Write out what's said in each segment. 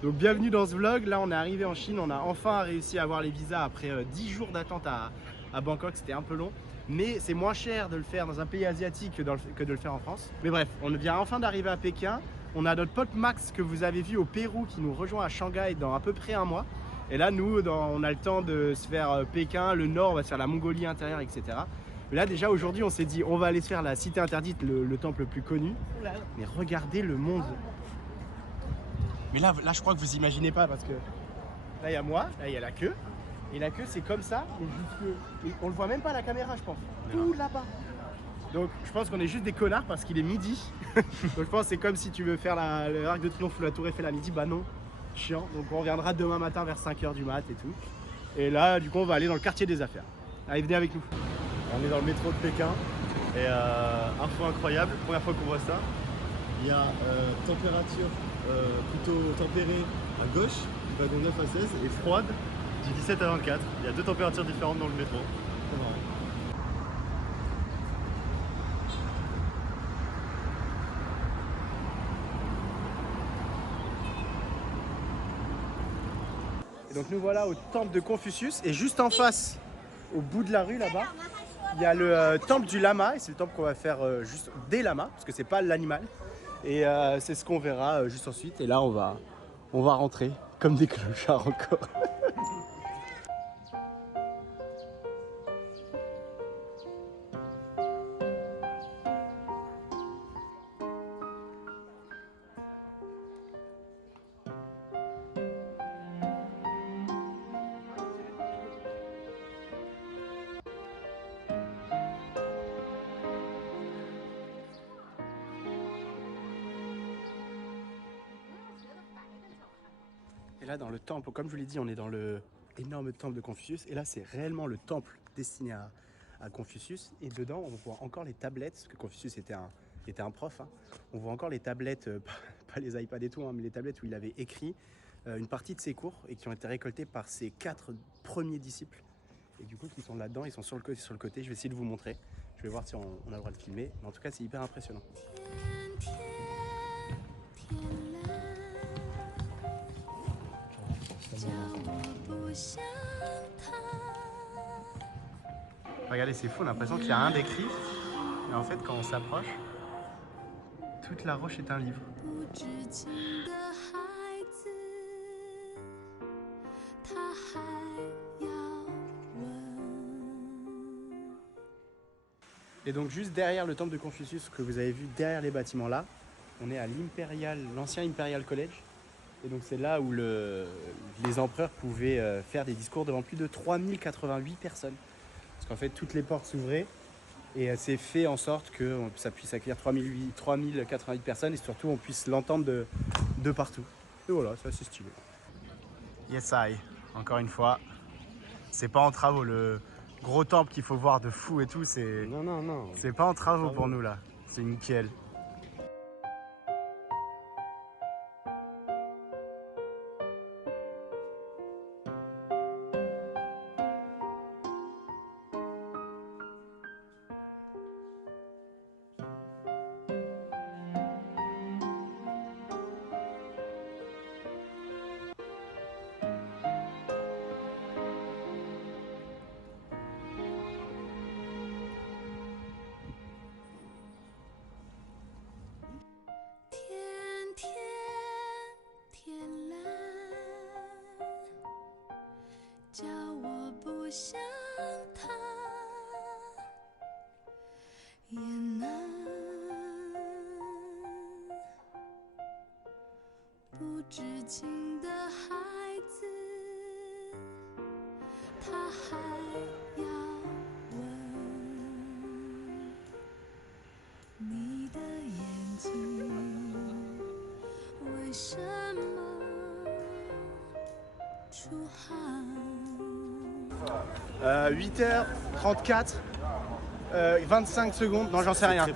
Donc bienvenue dans ce vlog. Là on est arrivé en Chine, on a enfin réussi à avoir les visas après 10 jours d'attente à Bangkok. C'était un peu long, mais c'est moins cher de le faire dans un pays asiatique que de le faire en France. Mais bref, on vient enfin d'arriver à Pékin. On a notre pote Max que vous avez vu au Pérou qui nous rejoint à Shanghai dans à peu près un mois. Et là nous on a le temps de se faire Pékin, le nord, on va se faire la Mongolie intérieure, etc. Mais là déjà aujourd'hui on s'est dit on va aller se faire la cité interdite, le temple le plus connu. Mais regardez le monde. Mais là je crois que vous imaginez pas parce que là il y a moi, là il y a la queue. Et la queue c'est comme ça, et on le voit même pas à la caméra je pense. Tout là-bas. Donc je pense qu'on est juste des connards parce qu'il est midi. Donc je pense que c'est comme si tu veux faire le Arc de Triomphe ou la Tour Eiffel à midi, bah non, chiant. Donc on reviendra demain matin vers 5 h du mat et tout. Et là du coup on va aller dans le quartier des affaires. Allez, venez avec nous. On est dans le métro de Pékin et info incroyable, première fois qu'on voit ça. Il y a température plutôt tempérée à gauche, du wagon 9 à 16, et froide du 17 à 24. Il y a deux températures différentes dans le métro. C'est marrant. Et donc nous voilà au temple de Confucius et juste en face, au bout de la rue là-bas, il y a le temple du lama et c'est le temple qu'on va faire juste des lamas parce que c'est pas l'animal. Et c'est ce qu'on verra juste ensuite. Et là on va rentrer comme des clochards encore. Et là dans le temple, comme je vous l'ai dit, on est dans le énorme temple de Confucius. Et là c'est réellement le temple destiné à Confucius. Et dedans on voit encore les tablettes, parce que Confucius était un prof. Hein. On voit encore les tablettes, pas les iPads et tout, hein, mais les tablettes où il avait écrit une partie de ses cours et qui ont été récoltées par ses 4 premiers disciples. Et du coup qui sont là-dedans, ils sont sur le côté. Je vais essayer de vous montrer. Je vais voir si on a le droit de filmer. Mais en tout cas c'est hyper impressionnant. Regardez, c'est fou, on a l'impression qu'il y a un décrit, mais en fait quand on s'approche, toute la roche est un livre. Et donc juste derrière le temple de Confucius que vous avez vu derrière les bâtiments là, on est à l'ancien Imperial College. Et donc c'est là où les empereurs pouvaient faire des discours devant plus de 3088 personnes. Parce qu'en fait toutes les portes s'ouvraient et c'est fait en sorte que ça puisse accueillir 3088 personnes et surtout on puisse l'entendre de partout. Et voilà, c'est assez stylé. Yes I, encore une fois, c'est pas en travaux, le gros temple qu'il faut voir de fou et tout, c'est... Non. C'est pas en travaux pour nous là, c'est nickel. Euh, 8h34, 25 secondes, non j'en sais rien.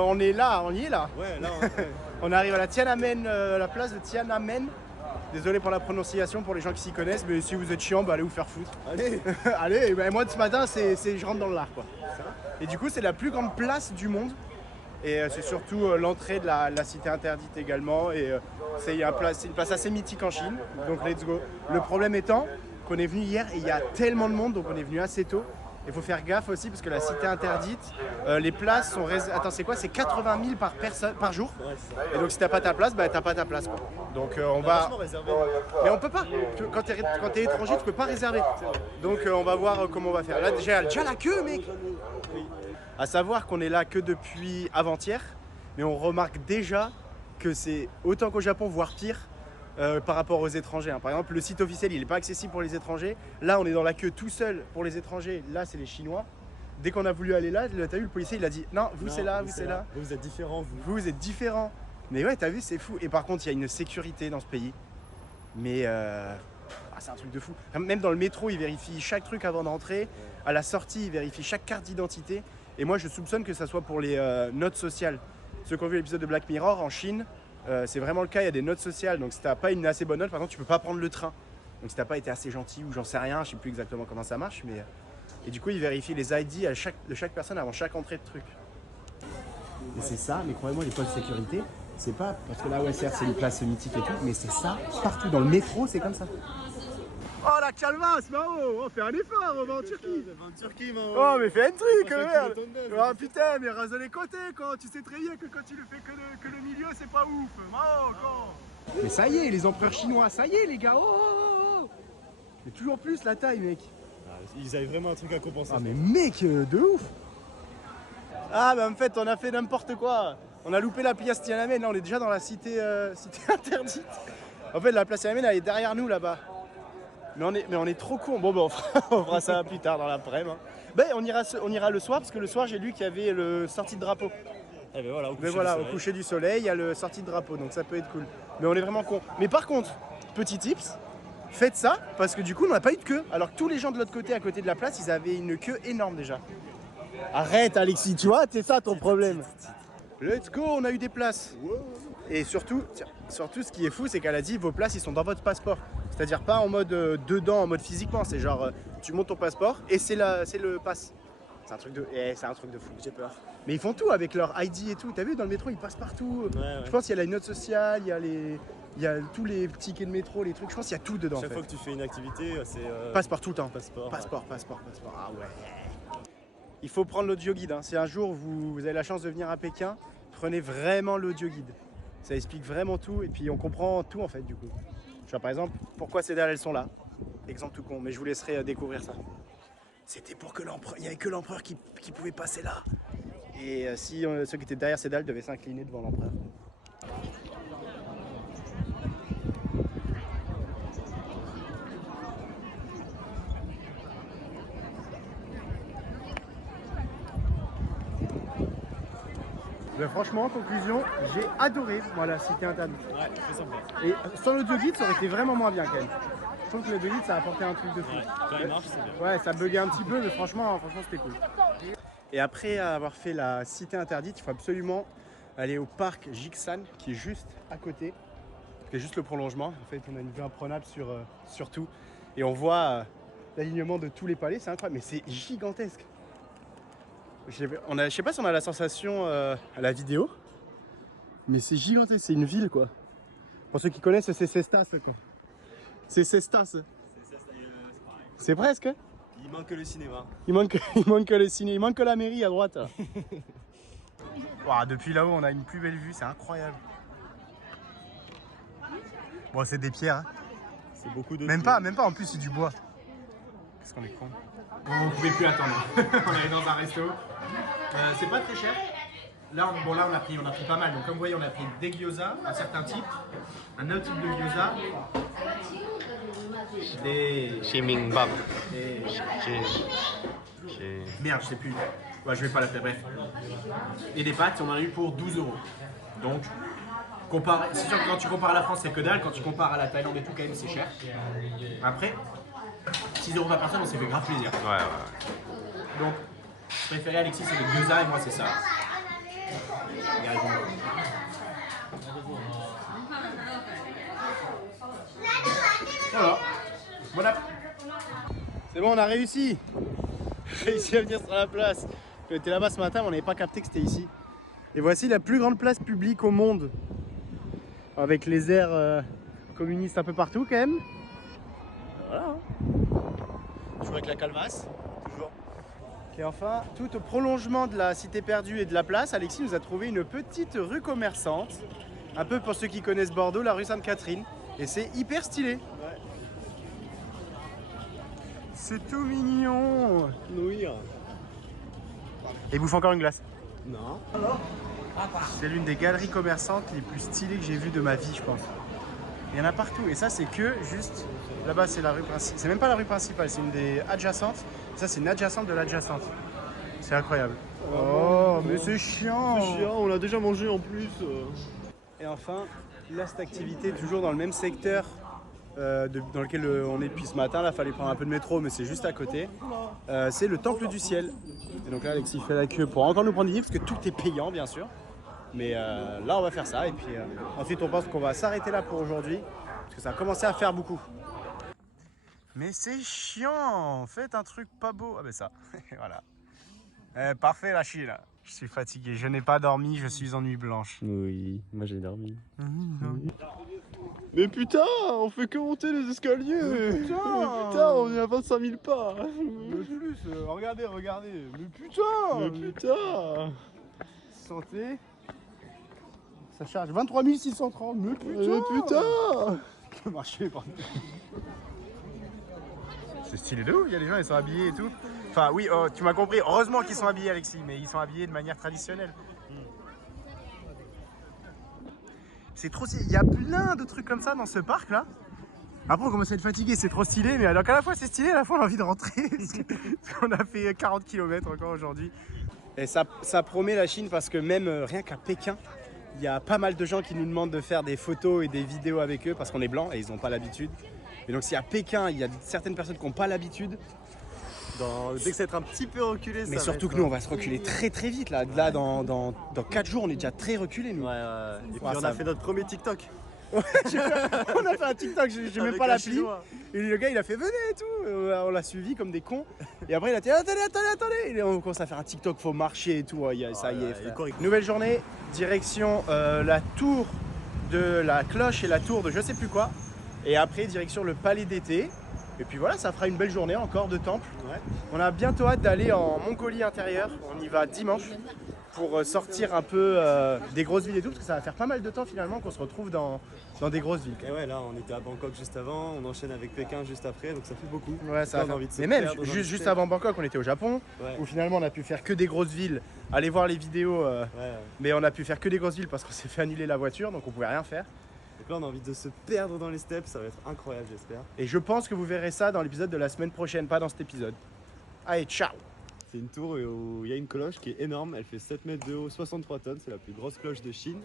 On est là, on y est là. Ouais, là, on arrive à la Tiananmen, la place de Tiananmen. Désolé pour la prononciation pour les gens qui s'y connaissent, mais si vous êtes chiant, bah allez vous faire foutre. Allez. Allez, bah moi de ce matin, je rentre dans l'art quoi. Et du coup, c'est la plus grande place du monde. Et c'est surtout l'entrée de la cité interdite également. Et c'est une place assez mythique en Chine, donc let's go. Le problème étant qu'on est venu hier et il y a tellement de monde, donc on est venu assez tôt. Il faut faire gaffe aussi parce que la cité interdite, les places sont réservées. Attends, c'est quoi? C'est 80 000 par jour. Ouais, c'est ça. Et donc si t'as pas ta place, bah t'as pas ta place quoi. Donc on va. Réservé. Mais on peut pas. Quand t'es étranger, tu peux pas réserver. Donc on va voir comment on va faire. Là déjà la queue, mec. À savoir qu'on est là que depuis avant-hier, mais on remarque déjà que c'est autant qu'au Japon, voire pire. Par rapport aux étrangers. Hein. Par exemple, le site officiel, il n'est pas accessible pour les étrangers. Là, on est dans la queue tout seul pour les étrangers. Là, c'est les Chinois. Dès qu'on a voulu aller là, t'as vu, le policier, il a dit non, vous c'est là, vous c'est là. Vous êtes différents, Vous êtes différents. Mais ouais, t'as vu, c'est fou. Et par contre, il y a une sécurité dans ce pays. Mais c'est un truc de fou. Même dans le métro, ils vérifient chaque truc avant d'entrer. À la sortie, ils vérifient chaque carte d'identité. Et moi, je soupçonne que ça soit pour les notes sociales. Ceux qui ont vu l'épisode de Black Mirror en Chine, c'est vraiment le cas, il y a des notes sociales, donc si t'as pas une assez bonne note, par exemple, tu peux pas prendre le train. Donc si t'as pas été assez gentil ou j'en sais rien, je sais plus exactement comment ça marche, mais... Et du coup, ils vérifient les ID de chaque personne avant chaque entrée de truc. Et c'est ça, mais croyez-moi, les postes de sécurité, c'est pas... Parce que là, ouais, certes, c'est une place mythique et tout, mais c'est ça, partout, dans le métro, c'est comme ça. Oh la calvasse, Mao, fais un effort, on va en Turquie. En Turquie, Mao. Oh mais fais un truc, merde. Ah Oh putain, mais rase les côtés quand tu sais très bien que quand tu le fais que le milieu, c'est pas ouf. Mao, quand. Mais ça y est, les empereurs chinois, ça y est les gars. Oh. Mais toujours plus la taille, mec. Ils avaient vraiment un truc à compenser. Ah mais mec, de ouf. Ah bah en fait, on a fait n'importe quoi. On a loupé la place Tiananmen, là on est déjà dans la cité interdite. En fait, la place Tiananmen, elle est derrière nous là-bas. Mais on est trop con. Bon, ben on fera ça plus tard dans l'après-midi. Hein. Ben, on ira le soir parce que le soir j'ai lu qu'il y avait le sortie de drapeau. Eh ben voilà, Au coucher du soleil, il y a le sortie de drapeau, donc ça peut être cool. Mais on est vraiment con. Mais par contre, petit tips, faites ça parce que du coup on n'a pas eu de queue. Alors que tous les gens de l'autre côté, à côté de la place, ils avaient une queue énorme déjà. Arrête Alexis, tu vois, c'est ça ton problème. Let's go, on a eu des places. Et surtout, ce qui est fou, c'est qu'elle a dit vos places, ils sont dans votre passeport. C'est-à-dire pas en mode dedans, en mode physiquement. C'est genre, tu montes ton passeport et c'est le pass. C'est un truc de fou. J'ai peur. Mais ils font tout avec leur ID et tout. T'as vu, dans le métro, ils passent partout. Ouais. Je pense qu'il y a la note sociale, il y a tous les tickets de métro, les trucs. Je pense qu'il y a tout dedans. Chaque fois que tu fais une activité, c'est... Passeport tout le temps. Passeport. Ah ouais. Il faut prendre l'audio guide. Hein. Si un jour vous avez la chance de venir à Pékin, prenez vraiment l'audio guide. Ça explique vraiment tout et puis on comprend tout en fait du coup. Genre par exemple, pourquoi ces dalles elles sont là. Exemple tout con, mais je vous laisserai découvrir ça. C'était pour que l'empereur, il n'y avait que l'empereur qui pouvait passer là. Et si ceux qui étaient derrière ces dalles devaient s'incliner devant l'empereur. Ben franchement, en conclusion, j'ai adoré la cité interdite. Ouais, c'est sympa. Et sans l'audio guide, ça aurait été vraiment moins bien quand même. Je trouve que l'audio guide, ça a apporté un truc de fou. Ouais, quand il marche, c'est bien. Ouais, ça buguait un petit peu, mais franchement c'était cool. Et après avoir fait la cité interdite, il faut absolument aller au parc Jiksan, qui est juste à côté, qui est juste le prolongement. En fait, on a une vue imprenable sur tout. Et on voit l'alignement de tous les palais, c'est incroyable, mais c'est gigantesque. Je sais pas si on a la sensation à la vidéo, mais c'est gigantesque, c'est une ville quoi. Pour ceux qui connaissent, c'est Cestas quoi. C'est Cestas. C'est presque. Il manque que le cinéma. Il manque que le ciné, il manque que la mairie à droite. Wow, depuis là-haut, on a une plus belle vue, c'est incroyable. Bon, c'est des pierres. Hein. C'est beaucoup de. Même pas, en plus, c'est du bois. Qu'est-ce qu'on est con. On ne pouvait plus attendre. On est dans un resto. C'est pas très cher. Là, on a pris pas mal. Donc, comme vous voyez, on a pris des gyoza, un certain type, un autre type de gyoza, des Shimingbap. merde, je sais plus. Ouais, je vais pas la faire, bref. Et des pâtes, on en a eu pour 12 €. Donc, c'est sûr que quand tu compares à la France, c'est que dalle. Quand tu compares à la Thaïlande et tout, quand même, c'est cher. Après, 6 € par personne, on s'est fait grave plaisir. Ouais. Donc, je préférais Alexis, c'est le gyoza et moi, c'est ça. Voilà. C'est bon, on a réussi. Réussi à venir sur la place. On était là-bas ce matin, mais on n'avait pas capté que c'était ici. Et voici la plus grande place publique au monde. Avec les airs communistes un peu partout quand même. Voilà. Toujours avec la calvasse. Toujours. Et enfin, tout au prolongement de la cité perdue et de la place, Alexis nous a trouvé une petite rue commerçante. Un peu pour ceux qui connaissent Bordeaux, la rue Sainte-Catherine. Et c'est hyper stylé. Ouais. C'est tout mignon. Oui. Et bouffe encore une glace. Non. C'est l'une des galeries commerçantes les plus stylées que j'ai vues de ma vie, je pense. Il y en a partout. Et ça, c'est que juste là-bas, c'est la rue principale. C'est même pas la rue principale, c'est une des adjacentes. Ça, c'est une adjacente de l'adjacente. C'est incroyable. Oh, mais c'est chiant. C'est chiant, on l'a déjà mangé en plus. Et enfin, là, cette activité, toujours dans le même secteur dans lequel on est depuis ce matin. Là, il fallait prendre un peu de métro, mais c'est juste à côté. C'est le Temple du Ciel. Et donc là, Alexis fait la queue pour encore nous prendre des livres, parce que tout est payant, bien sûr. Mais là, on va faire ça. Et puis ensuite, on pense qu'on va s'arrêter là pour aujourd'hui, parce que ça a commencé à faire beaucoup. Mais c'est chiant. Faites un truc pas beau. Ah ben ça, voilà. Parfait, la Chine. Je suis fatigué, je n'ai pas dormi, je suis en nuit blanche. Oui, moi j'ai dormi. Mmh. Mais putain, on fait que monter les escaliers. Mais putain. On est à 25 000 pas. Mais plus, regardez. Mais putain. Mais putain. Santé. Ça charge 23 630. Mais putain. Mais putain. Le marché, pardon. C'est stylé de ouf, il y a des gens, ils sont habillés et tout. Enfin oui, oh, tu m'as compris, heureusement qu'ils sont habillés Alexis, mais ils sont habillés de manière traditionnelle. C'est trop stylé, il y a plein de trucs comme ça dans ce parc là. Après on commence à être fatigué, c'est trop stylé, mais alors qu'à la fois c'est stylé, à la fois on a envie de rentrer, parce qu'on a fait 40 km encore aujourd'hui. Et ça promet la Chine parce que même rien qu'à Pékin, il y a pas mal de gens qui nous demandent de faire des photos et des vidéos avec eux parce qu'on est blanc et ils n'ont pas l'habitude. Et donc si à Pékin, il y a certaines personnes qui n'ont pas l'habitude. Dès que ça va être un petit peu reculé, Mais ça surtout va que nous, on va se reculer très très vite. Là, dans 4 jours, on est déjà très reculé nous. Ouais. Et puis Ouais, on ça- a fait notre premier TikTok. On a fait un TikTok, j'ai même Avec pas un l'appli. Chinois. Et le gars, il a fait venez et tout. On l'a suivi comme des cons. Et après, il a dit attendez. Et on commence à faire un TikTok, faut marcher et tout. Ouais, ça y est, frère. Nouvelle journée, direction la tour de la cloche et la tour de je sais plus quoi. Et après, direction le palais d'été. Et puis voilà, ça fera une belle journée encore de temple. Ouais. On a bientôt hâte d'aller en Mongolie intérieure. On y va dimanche pour sortir un peu des grosses villes et tout, parce que ça va faire pas mal de temps finalement qu'on se retrouve dans des grosses villes. Et ouais, là on était à Bangkok juste avant, on enchaîne avec Pékin juste après, donc ça fait beaucoup. Ouais, ça Là, va on a faire- envie de se Mais même perdre dans le juste steppe. avant Bangkok, on était au Japon, Ouais. où finalement on a pu faire que des grosses villes. Aller voir les vidéos, Ouais. mais on a pu faire que des grosses villes parce qu'on s'est fait annuler la voiture, donc on pouvait rien faire. Donc là on a envie de se perdre dans les steppes, ça va être incroyable j'espère. Et je pense que vous verrez ça dans l'épisode de la semaine prochaine, pas dans cet épisode. Allez, ciao! C'est une tour où il y a une cloche qui est énorme, elle fait 7 mètres de haut, 63 tonnes, c'est la plus grosse cloche de Chine.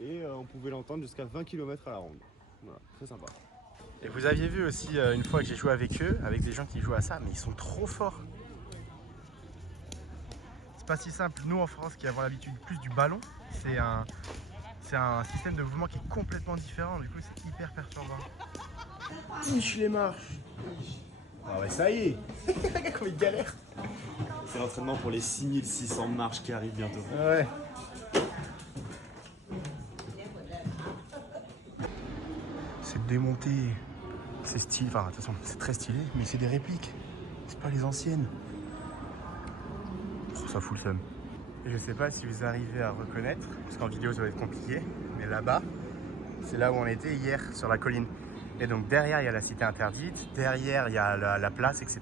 Et on pouvait l'entendre jusqu'à 20 km à la ronde. Voilà, très sympa. Et vous aviez vu aussi une fois que j'ai joué avec eux, avec des gens qui jouent à ça, mais ils sont trop forts. C'est pas si simple. Nous en France qui avons l'habitude plus du ballon, c'est un système de mouvement qui est complètement différent. Du coup, c'est hyper perturbant. Tiche les marches. Ah ouais, ça y est. Regarde comme il galère. C'est l'entraînement pour les 6600 marches qui arrivent bientôt. Ouais. C'est démonté. C'est stylé. Enfin, de toute façon, c'est très stylé, mais c'est des répliques. C'est pas les anciennes. Oh, ça fout le seum. Et je sais pas si vous arrivez à reconnaître, parce qu'en vidéo ça va être compliqué, mais là-bas, c'est là où on était hier, sur la colline. Et donc derrière, il y a la cité interdite, derrière, il y a la place, etc.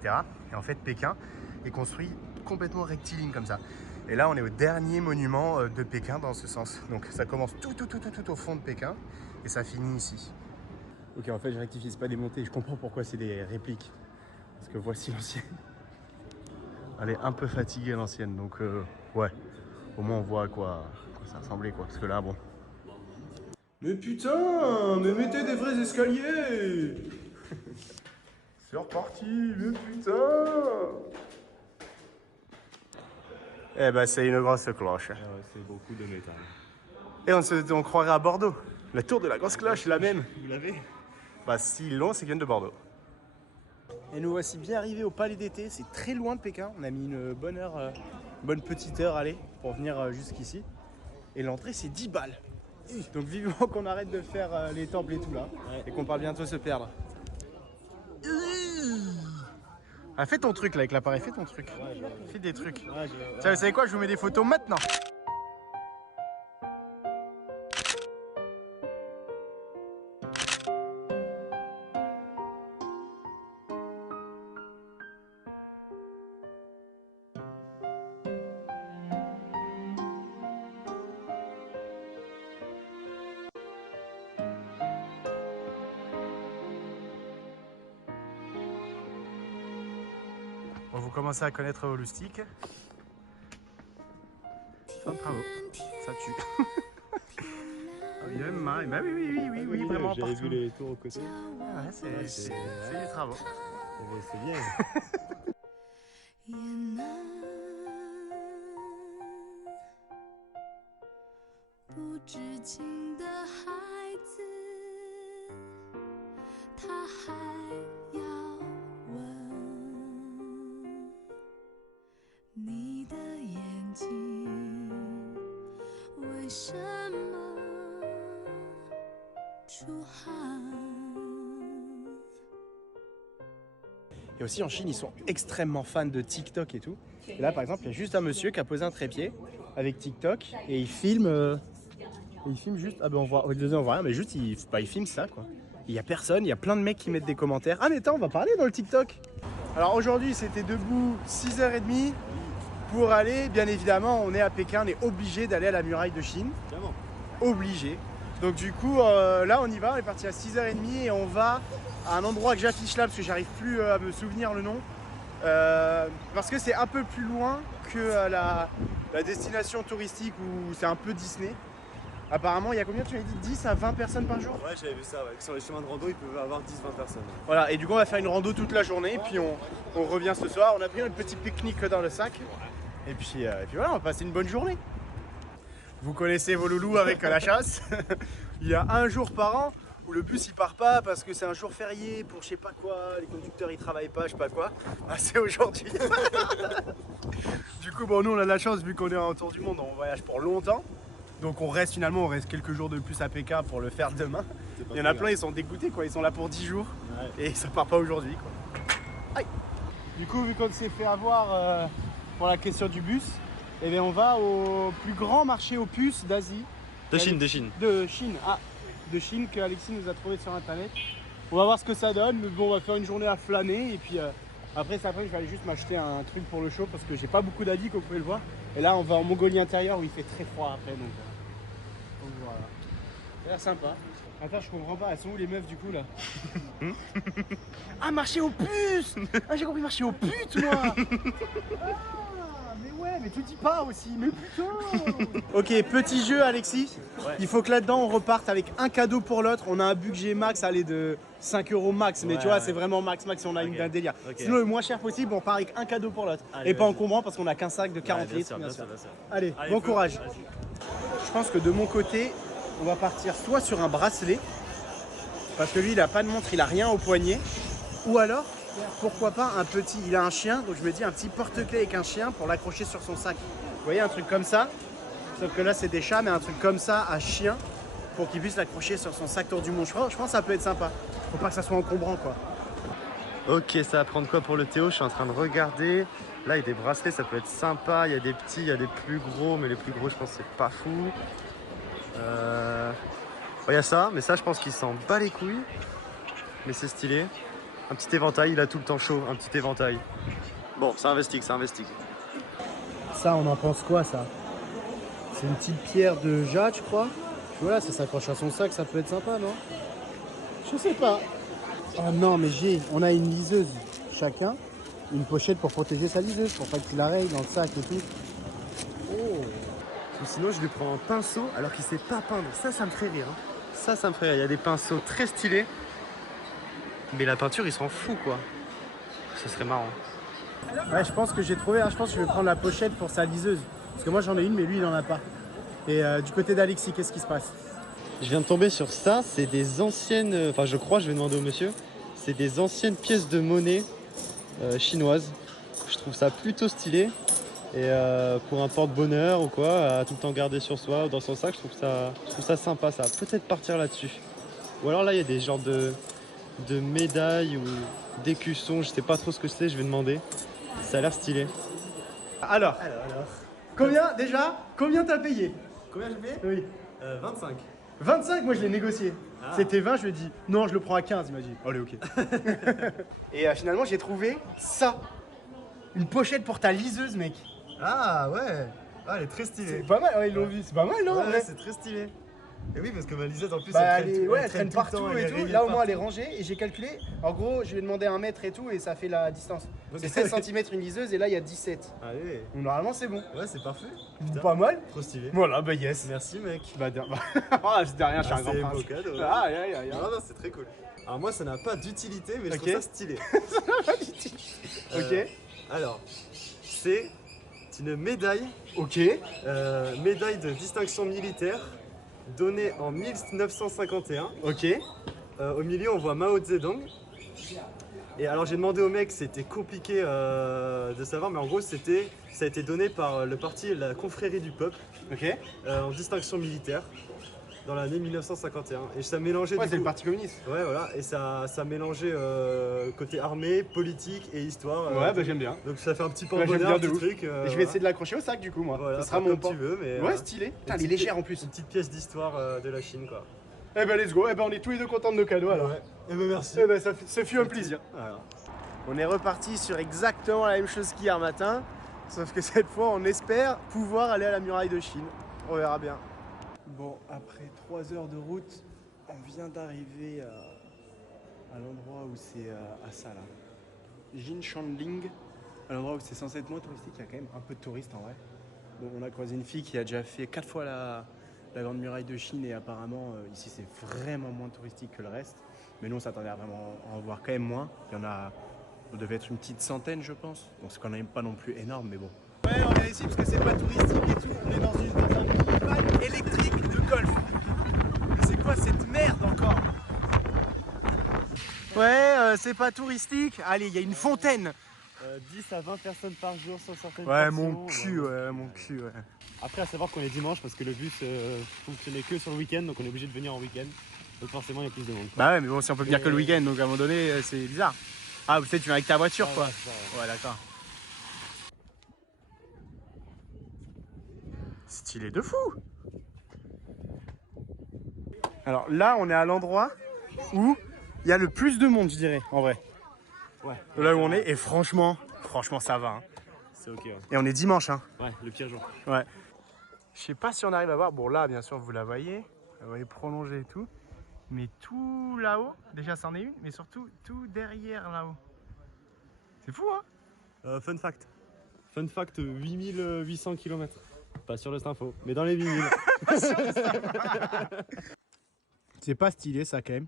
Et en fait, Pékin est construit complètement rectiligne comme ça. Et là, on est au dernier monument de Pékin dans ce sens. Donc ça commence tout au fond de Pékin et ça finit ici. Ok, en fait, je rectifie, c'est pas démonté. Je comprends pourquoi c'est des répliques. Parce que voici l'ancienne. Elle est un peu fatiguée, l'ancienne. Donc, ouais. Au moins, on voit à quoi ça ressemblait, quoi. Parce que là, bon. Mais putain, mais mettez des vrais escaliers. C'est reparti, mais putain. Eh ben, c'est une grosse cloche. Ah ouais, c'est beaucoup de métal. Et on croirait à Bordeaux. La tour de la grosse cloche, la même. Vous l'avez? Bah, s'ils l'ont, c'est qu'ils viennent de Bordeaux. Et nous voici bien arrivés au palais d'été. C'est très loin de Pékin. On a mis une bonne heure, bonne petite heure, allez, pour venir jusqu'ici. et l'entrée c'est 10 balles. Donc vivement qu'on arrête de faire les temples et tout là, et qu'on va bientôt se perdre. Ah, fais ton truc là avec l'appareil, fais ton truc. Fais des trucs. Tiens, vous savez quoi, je vous mets des photos maintenant. Bon, vous commencez à connaître Holistic. Fin de travaux, ça tue. Ah, il y a même marre. Bah oui, vraiment J'avais partout. vu les tours au côté. Ah, ouais, c'est des travaux. C'est bien. 也难，不知情的孩子，他还要问你的眼睛为什么出汗。 Et aussi en Chine, ils sont extrêmement fans de TikTok et tout. Et là, par exemple, il y a juste un monsieur qui a posé un trépied avec TikTok et il filme juste. Ah ben on voit rien, mais juste il filme ça quoi. Il y a personne, il y a plein de mecs qui mettent des commentaires. Ah mais attends, on va parler dans le TikTok. Alors aujourd'hui, c'était debout 6h30 pour aller. Bien évidemment, on est à Pékin, on est obligé d'aller à la muraille de Chine. Clairement. Obligé. Donc du coup, là on y va. On est parti à 6h30 et on va à un endroit que j'affiche là parce que j'arrive plus à me souvenir le nom. Parce que c'est un peu plus loin que la destination touristique où c'est un peu Disney. Apparemment, il y a combien tu m'as dit 10 à 20 personnes par jour? Ouais, j'avais vu ça. Ouais. Sur les chemins de rando, ils peuvent avoir 10-20 personnes. Voilà, et du coup, on va faire une rando toute la journée. Puis on revient ce soir. On a pris un petit pique-nique dans le sac. Et puis voilà, on va passer une bonne journée. Vous connaissez vos loulous avec la chasse. Il y a un jour par an où le bus il part pas parce que c'est un jour férié pour je sais pas quoi, les conducteurs ils travaillent pas, je sais pas quoi. Ah, c'est aujourd'hui. Du coup, bon, nous on a de la chance vu qu'on est en tour du monde, on voyage pour longtemps. Donc on reste quelques jours de plus à Pékin pour le faire demain. Il y en a plein, ils sont dégoûtés quoi, ils sont là pour 10 jours et ça part pas aujourd'hui quoi. Aïe. Du coup, vu qu'on s'est fait avoir pour la question du bus, eh bien, on va au plus grand marché aux puces d'Asie. De Chine. De Chine que Alexis nous a trouvé sur internet. On va voir ce que ça donne, mais bon, on va faire une journée à flâner et puis après je vais aller juste m'acheter un truc pour le chaud parce que j'ai pas beaucoup d'habits comme vous pouvez le voir. Et là on va en Mongolie intérieure où il fait très froid après donc voilà. Ça a l'air sympa. Attends, je comprends pas, elles sont où les meufs du coup là? Ah, marché aux puces! Ah, j'ai compris, marché aux putes moi! Mais ouais, mais tu dis pas aussi, mais putain! Ok, petit jeu Alexis. Ouais. Il faut que là-dedans on reparte avec un cadeau pour l'autre. On a un budget max, allez, de 5 € max, mais tu vois, c'est vraiment max si on a un délire. Okay. Sinon, le moins cher possible, on part avec un cadeau pour l'autre. Et pas encombrant parce qu'on a qu'un sac de 40 litres. Bien sûr. Allez, bon courage. Je pense que de mon côté, on va partir soit sur un bracelet, parce que lui il a pas de montre, il a rien au poignet, ou alors pourquoi pas un petit, il a un chien, donc je me dis un petit porte-clés avec un chien pour l'accrocher sur son sac. Vous voyez, un truc comme ça, sauf que là c'est des chats, mais un truc comme ça à chien pour qu'il puisse l'accrocher sur son sac tour du monde. Je pense que ça peut être sympa, faut pas que ça soit encombrant quoi. Ok, ça va prendre quoi pour le Théo? Je suis en train de regarder. Là, il y a des bracelets, ça peut être sympa. Il y a des petits, il y a des plus gros, mais les plus gros, je pense que c'est pas fou. Il y a ça, mais ça, je pense qu'il s'en bat les couilles. Mais c'est stylé. Un petit éventail, il a tout le temps chaud, un petit éventail. Bon, c'est un vestige, c'est un vestige. Ça, on en pense quoi ça? C'est une petite pierre de jade, je crois. Voilà, ça s'accroche à son sac, ça peut être sympa, non? Je sais pas. Oh non, mais on a une liseuse chacun, une pochette pour protéger sa liseuse, pour pas qu'il la raye dans le sac et tout. Oh. Ou sinon, je lui prends un pinceau alors qu'il sait pas peindre. Ça me ferait rire. Hein. Ça me ferait rire. Il y a des pinceaux très stylés, mais la peinture, il s'en fout, quoi. Ce serait marrant. Ouais, je pense que j'ai trouvé. Je pense que je vais prendre la pochette pour sa liseuse, parce que moi j'en ai une, mais lui il en a pas. Et du côté d'Alexis, qu'est-ce qui se passe? Je viens de tomber sur ça, c'est des anciennes, enfin je crois, je vais demander au monsieur, c'est des anciennes pièces de monnaie chinoises. Je trouve ça plutôt stylé. Et pour un porte-bonheur ou quoi, à tout le temps garder sur soi ou dans son sac, je trouve ça sympa, ça. Peut-être partir là-dessus. Ou alors là, il y a des genres de médailles ou d'écussons, je sais pas trop ce que c'est, je vais demander. Ça a l'air stylé. Alors, combien t'as payé? Combien je paye? Oui. 25. 25, moi je l'ai négocié. Ah. C'était 20, je lui ai dit non, je le prends à 15. Il m'a dit allez, ok. Et finalement, j'ai trouvé ça. Une pochette pour ta liseuse, mec. Ah ouais. Ah, elle est très stylée. C'est pas mal, ouais, ils l'ont vu, c'est pas mal, non? Ouais, Ouais. c'est très stylé. Et oui, parce que ma liseuse en plus, Bah, elle traîne tout le partout temps, et elle est tout. rayée Là, au moins, elle est partout. rangée. Et j'ai calculé. En gros, je lui ai demandé 1 mètre et tout. Et ça fait la distance. Ok. C'est 16 cm une liseuse. Et là, il y a 17. Allez. Donc, normalement, c'est bon. Ouais, c'est parfait. Putain, Pas mal. trop stylé. Voilà, bah yes. Merci, mec. Bah, ah, c'est de rien, je suis un grand c'est prince. beau cadeau. Ouais. Ah, aïe, aïe, aïe. Non, non, c'est très cool. Alors, moi, ça n'a pas d'utilité, mais je Ok. trouve ça stylé. Ok. Alors, c'est une médaille, Ok. médaille de distinction militaire, donnée en 1951. Ok. Au milieu, on voit Mao Zedong. Et alors, j'ai demandé au mec, c'était compliqué de savoir, mais en gros, ça a été donné par le parti La Confrérie du Peuple, Ok. en distinction militaire, dans l'année 1951. Et ça mélangeait Ouais, du c'est le coup- Parti communiste. Ouais, voilà, et ça mélangeait côté armée, politique et histoire. Ouais, bah j'aime bien. Donc ça fait un petit peu Ouais, un j'aime bonheur, bien un de petit ouf. truc. Et je vais essayer de l'accrocher au sac du coup, moi. Voilà, Ça sera mon comme pan. tu veux, mais Ouais, stylé. Putain, elle est légère en plus. une petite pièce d'histoire de la Chine, quoi. Eh ben, let's go. Eh ben, on est tous les deux contents de nos cadeaux alors. Ouais. Et ben merci. Eh ben, ce fut un plaisir. Voilà. On est reparti sur exactement la même chose qu'hier matin, sauf que cette fois on espère pouvoir aller à la muraille de Chine. On verra bien. Bon, après 3 heures de route, on vient d'arriver à l'endroit où c'est à ça là. Jinshanling, à l'endroit où c'est censé être moins touristique, il y a quand même un peu de touristes en vrai. Bon, on a croisé une fille qui a déjà fait 4 fois la grande muraille de Chine et apparemment ici c'est vraiment moins touristique que le reste. Mais nous on s'attendait à vraiment en voir quand même moins. Il y en a. On devait être une petite centaine, je pense. Bon, c'est quand même pas non plus énorme, mais bon. Ouais, on vient ici parce que c'est pas touristique et tout. On est dans un mini-van électrique de golf. Mais c'est quoi cette merde encore? Ouais, c'est pas touristique. Allez, il y a une fontaine. 10 à 20 personnes par jour sur certaines Ouais, portions, mon cul, ouais, mon cul, ouais. Après, à savoir qu'on est dimanche parce que le bus fonctionnait que sur le week-end, donc on est obligé de venir en week-end. Donc forcément, il y a plus de monde. Bah ouais, mais bon, si on peut venir que le week-end, donc à un moment donné, c'est bizarre. Ah, peut-être tu viens avec ta voiture, quoi. Ouais, d'accord. Stylé de fou. Alors là, on est à l'endroit où il y a le plus de monde, je dirais, en vrai. Ouais. Là où on est, et franchement, ça va. Hein. C'est ok, ouais. Et on est dimanche, hein. Ouais, le pire jour. Ouais. Je sais pas si on arrive à voir. Bon, là, bien sûr, vous la voyez. Elle va prolonger et tout. Mais tout là-haut, déjà, c'en est une, mais surtout tout derrière là-haut. C'est fou, hein? Fun fact. Fun fact, 8800 km. Pas sur le info, mais dans les 8000. C'est pas stylé, ça, quand même.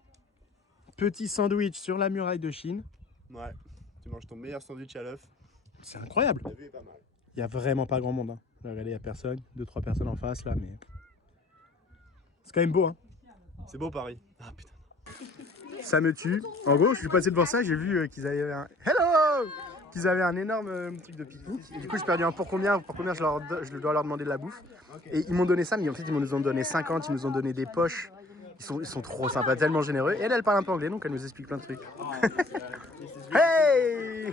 Petit sandwich sur la muraille de Chine. Ouais, tu manges ton meilleur sandwich à l'œuf. C'est incroyable. La vue est pas mal. Il y a vraiment pas grand monde. Hein. Là, regardez, il y a personne. 2-3 personnes en face, là, mais... C'est quand même beau, hein. C'est beau Paris. Ah putain. Ça me tue. En gros, je suis passé devant ça, j'ai vu qu'ils avaient un... Hello! Qu'ils avaient un énorme truc de pique-nique. Et du coup, j'ai perdu un pour combien je dois leur demander de la bouffe. Et ils m'ont donné ça, mais en fait, ils nous ont donné 50, ils nous ont donné des poches. Ils sont trop sympas, tellement généreux. Et elle parle un peu anglais, donc elle nous explique plein de trucs. Hey!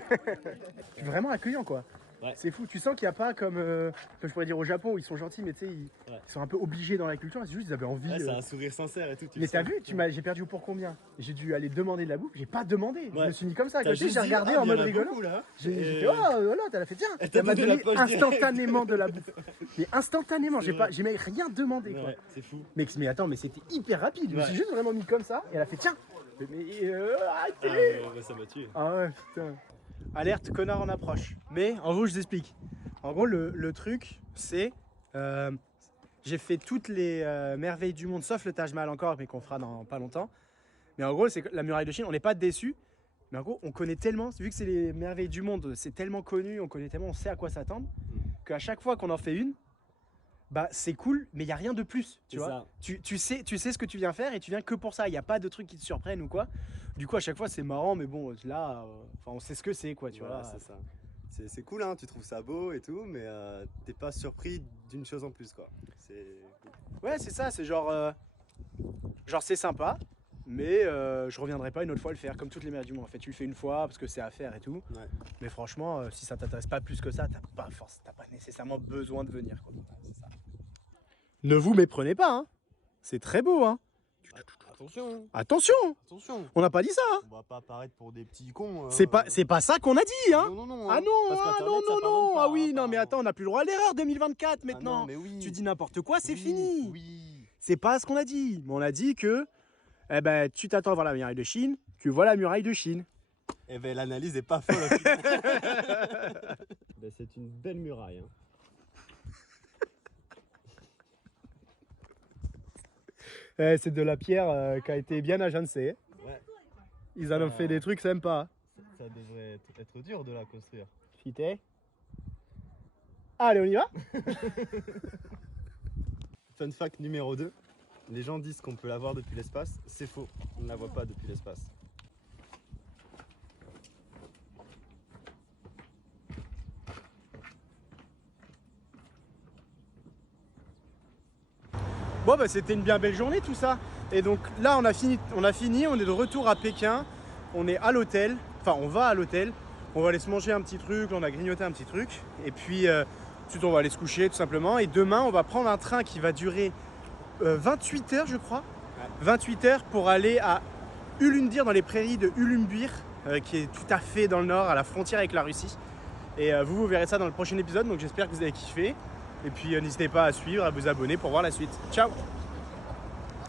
C'est vraiment accueillant, quoi. Ouais. C'est fou, tu sens qu'il n'y a pas comme je pourrais dire au Japon où ils sont gentils, mais tu sais, ils sont un peu obligés dans la culture. C'est juste qu'ils avaient envie. Ouais, c'est un sourire sincère et tout. Mais t'as vu, j'ai perdu pour combien? J'ai dû aller demander de la bouffe, j'ai pas demandé. Je Ouais. me suis mis comme ça à T'as côté, juste j'ai dit, regardé ah, en il y en mode a rigolant. beaucoup, là. J'ai Et- fait, oh voilà, t'as fait tiens. Elle t'a Elle m'a donné la donné poche direct. instantanément de la bouffe. Mais instantanément, C'est vrai. j'ai même rien demandé, quoi. Ouais, c'est fou. Mais attends, mais c'était hyper rapide. Je me Ouais. suis juste vraiment mis comme ça et elle a fait tiens. Mais Ah, arrêtez. ouais, ça m'a tué. Ah ouais, putain. Alerte connard en approche. Mais en gros, je vous explique. En gros, le truc, c'est. J'ai fait toutes les merveilles du monde, sauf le Taj Mahal encore, mais qu'on fera dans pas longtemps. Mais en gros, c'est que la muraille de Chine, on n'est pas déçus. Mais en gros, on connaît tellement, vu que c'est les merveilles du monde, c'est tellement connu, on connaît tellement, on sait à quoi s'attendre, qu'à chaque fois qu'on en fait une, bah c'est cool, mais il n'y a rien de plus. Tu vois, ça. tu sais ce que tu viens faire et tu viens que pour ça. Il n'y a pas de trucs qui te surprennent ou quoi. Du coup, à chaque fois, c'est marrant, mais bon, là, on sait ce que c'est, quoi, tu Voilà, vois. c'est ça. C'est cool, hein, tu trouves ça beau et tout, mais t'es pas surpris d'une chose en plus, quoi. Ouais, c'est ça, c'est genre c'est sympa, mais je reviendrai pas une autre fois le faire, comme toutes les mers du monde. En fait, tu le fais une fois parce que c'est à faire et tout. Ouais. Mais franchement, si ça t'intéresse pas plus que ça, t'as pas nécessairement besoin de venir, quoi. C'est ça. Ne vous méprenez pas, hein. C'est très beau, hein. Attention, Attention, attention. on n'a pas dit ça, hein. On va pas apparaître pour des petits cons. C'est pas ça qu'on a dit, hein. Non. Ah hein. non, Parce ah qu'Internet, non, ça non, pardonne non. pas, Ah oui, non, mais apparemment. attends, on n'a plus le droit à l'erreur 2024 Ah maintenant. non, mais oui. Tu dis n'importe quoi, c'est Oui, fini. Oui. C'est pas ce qu'on a dit. Mais on a dit que tu t'attends à voir la muraille de Chine, tu vois la muraille de Chine. Eh ben l'analyse est pas folle. au final. Ben, c'est une belle muraille. Hein. C'est de la pierre qui a été bien agencée. Ouais. Ils en ont fait des trucs sympas. Ça devrait être dur de la construire. Fité. Allez, on y va. Fun fact numéro 2. Les gens disent qu'on peut la voir depuis l'espace. C'est faux. On ne la voit pas depuis l'espace. Bon bah c'était une bien belle journée tout ça. Et donc là on a fini, on est de retour à Pékin. On est à l'hôtel, enfin on va à l'hôtel. On va aller se manger un petit truc, on a grignoté un petit truc. Et puis ensuite on va aller se coucher tout simplement. Et demain on va prendre un train qui va durer 28 heures je crois. Ouais. 28 heures pour aller à Ulundir dans les prairies de Ulumbir, qui est tout à fait dans le nord, à la frontière avec la Russie. Et vous verrez ça dans le prochain épisode, donc j'espère que vous avez kiffé. Et puis n'hésitez pas à suivre, à vous abonner pour voir la suite. Ciao!